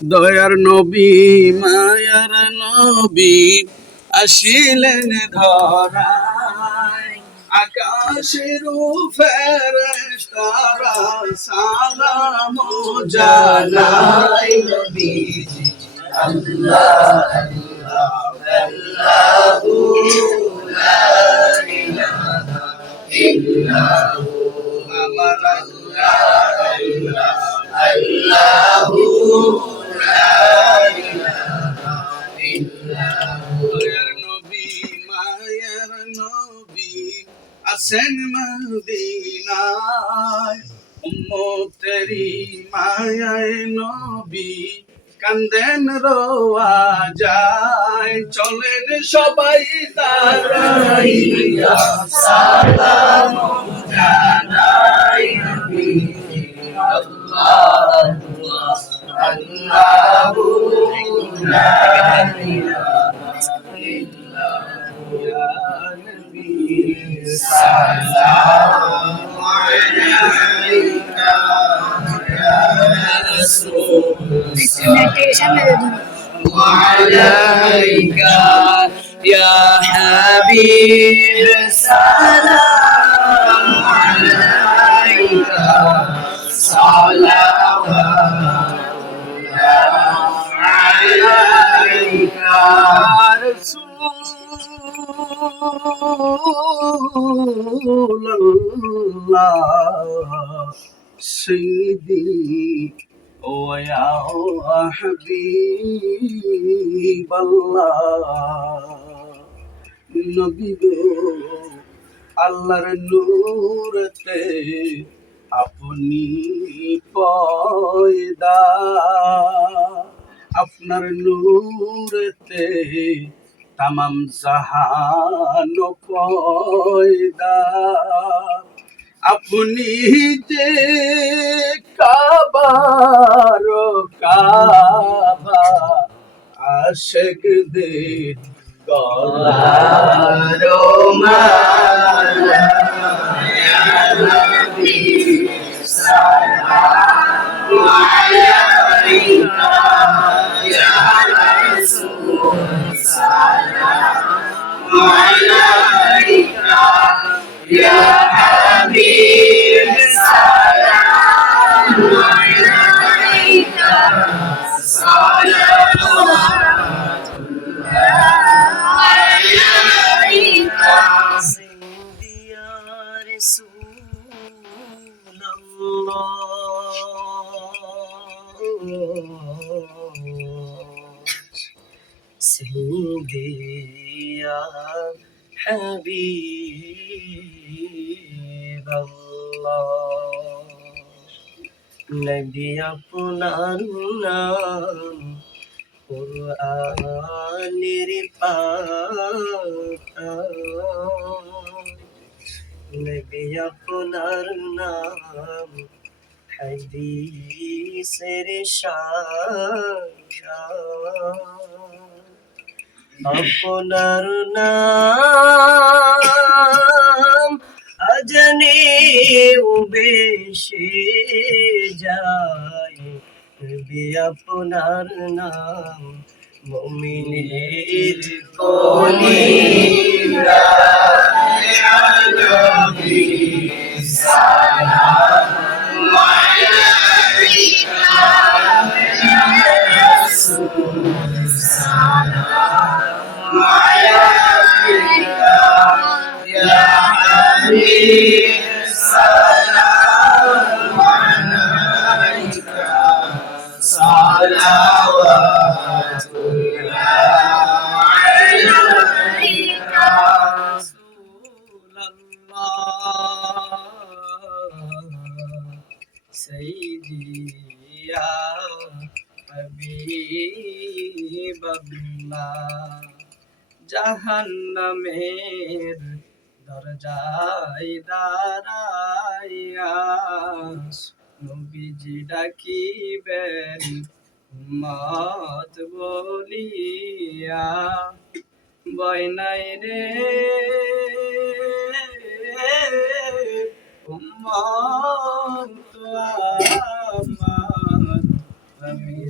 দয়ার নবী মায়ার নবী আসিলেন ধরায়। আকাশের সালাম জানাই আমার আল্লাহ আল্লাহু আসেন মদিনায়। উম্মতেরি মায়ায় নবী কান্দেন রোয়া যায়। চলেন সবাই তারাইয়া সালাম জানাই وعليك يا حبيب سلام عليك صلوات الله سيدي ويا حبيب الله নবী গো আল্লাহর নূরতে আপনি পয়দা আপনার নূরতে তামাম জাহান পয়দা। আপনি যে কাবার কাবা আশেকদের গলার মালা। সালামু আলাইকা হাবিব নবী আপনার নাম কোরআনের পাতা নবী আপনার নাম হাদিসের শাখা আপনার নাম আজনে উবেশে যায়। নবী আপনার নাম মুমিনের ইয়া সালাম জাহান্নামের দরজায় দাঁড়াইয়া নবীজি ডাকিবেন উম্মত বলিয়া বয়নাই রে উম্মত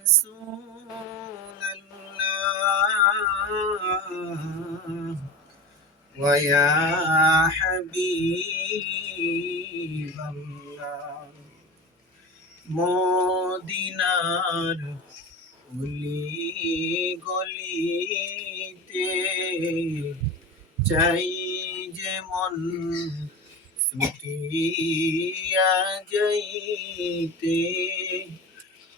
رسول الله ويا حبيب الله মদিনার গলি গলিতে চাই যেমন ছুটিয়া যাইতে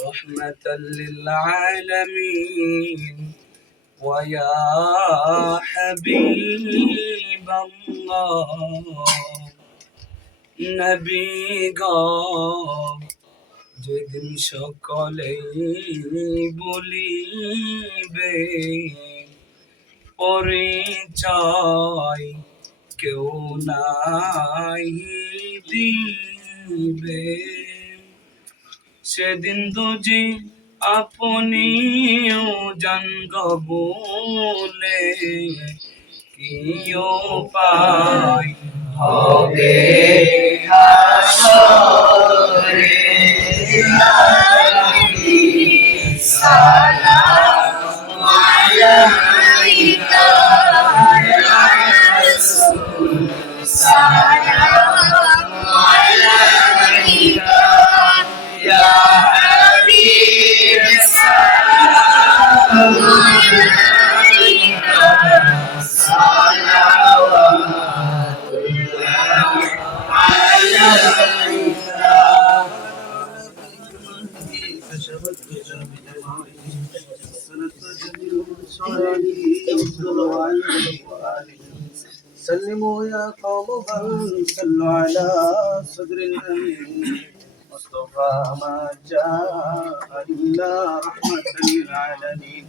رحمة للعالمين ويا حبيب الله نبي قام যেদিন সকলেই বলিবে পরিচয় কেউ নাই দিবে সেদিন যে আপনিও জানগ বলে কিও পাই হবে سلموا يا قوم بل صلوا على صدر الأمين مصطفى ما جاء إلا رحمة للعالمين